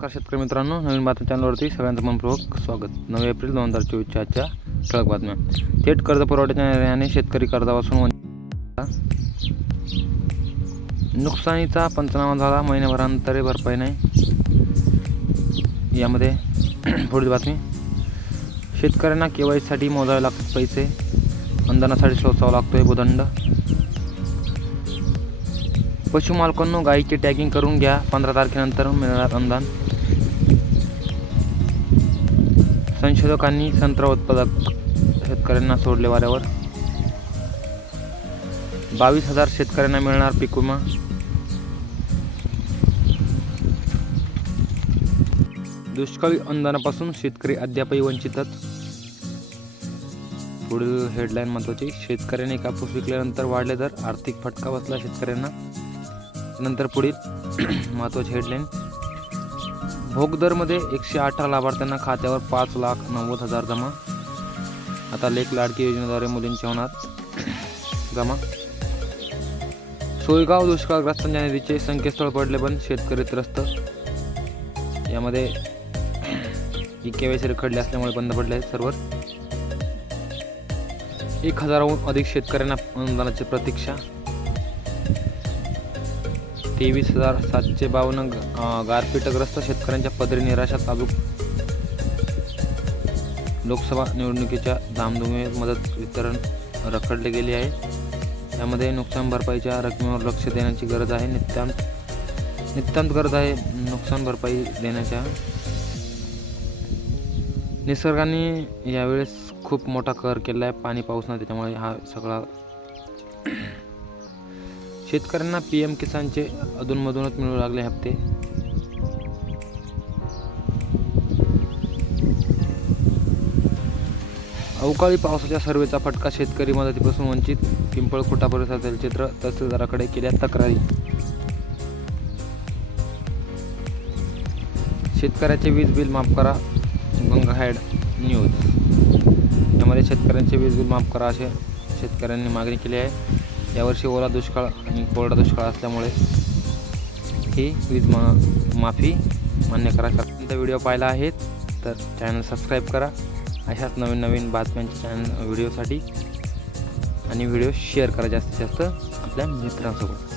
नमस्कार शेतकरी मित्रांनो नवीन बातमी चॅनलवरती सगळ्यांचं मनपूर्वक स्वागत. नऊ एप्रिल दोन हजार चोवीसच्या आजच्या ठळक बातम्या. थेट कर्ज पुरवठ्याच्या निर्णयाने शेतकरी कर्जापासून नुकसानीचा पंचनामा झाला महिन्याभरानंतरही भरपाई नाही. यामध्ये पुढील बातमी. शेतकऱ्यांना के वायसाठी मोजावे लागतात पैसे. अनुदानासाठी सोसावा लागतोय भूदंड. पशुमालकांनो गायीचे टॅगिंग करून घ्या. पंधरा तारखेनंतर मिळणार अनुदान. संशोधकांनी संत्रा उत्पादक शेतकऱ्यांना सोडले वाऱ्यावर. बावीस हजार शेतकऱ्यांना मिळणार पीक विमा. दुष्काळी अनुदानापासून शेतकरी अद्यापही वंचितच. पुढील हेडलाईन महत्वाची शेतकऱ्यांनी कापूस विकल्यानंतर वाढले तर आर्थिक फटका बसला शेतकऱ्यांना. नंतर पुढील महत्वाची हेडलाईन भोगदरमध्ये एकशे अठरा लाभार्थ्यांना खात्यावर पाच लाख नव्वद हजार जमा. आता लेख लाडकी योजनेद्वारे मुलींच्या होणार जमा. सोयगाव दुष्काळग्रस्तांच्या निधीचे संकेतस्थळ पडले पण शेतकरी त्रस्त. यामध्ये ई वाय सी रखडले असल्यामुळे बंद पडले आहेत सर्व एक हजाराहून अधिक शेतकऱ्यांना अनुदानाची प्रतीक्षा. तेवीस हजार सातशे बावन्न गारपीटग्रस्त शेतकऱ्यांच्या पदरी निराशा चालू लोकसभा निवडणुकीच्या धामधुमीत मदत वितरण रखडले गेले आहे. यामध्ये नुकसान भरपाईच्या रकमेवर लक्ष देण्याची गरज आहे. नित्यांत नितांत गरज आहे नुकसान भरपाई देण्याच्या. निसर्गाने यावेळेस खूप मोठा कर केला आहे पाणी पाऊस नाही त्याच्यामुळे हा सगळा शेतकऱ्यांना पी एम किसानचे अधूनमधूनच मिळू लागले हप्ते. अवकाळी पावसाच्या सर्वेचा फटका शेतकरी मदतीपासून वंचित. पिंपळखोटा परिसरातील चित्र तहसीलदाराकडे केल्या तक्रारी. शेतकऱ्याचे वीज बिल माफ करा. गंगाहेड न्यूज. यामध्ये शेतकऱ्यांचे वीज बिल माफ करा असे शेतकऱ्यांनी मागणी केली आहे. यावर्षी ओला दुष्काळ आणि कोरडा दुष्काळ असल्यामुळे ही वीज मा माफी मान्य करा. तर व्हिडिओ पाहिला आहेत तर चॅनल सबस्क्राईब करा. अशाच नवीन नवीन बातम्यांच्या चॅनल व्हिडिओसाठी आणि व्हिडिओ शेअर करा जास्तीत जास्त आपल्या मित्रांसोबत.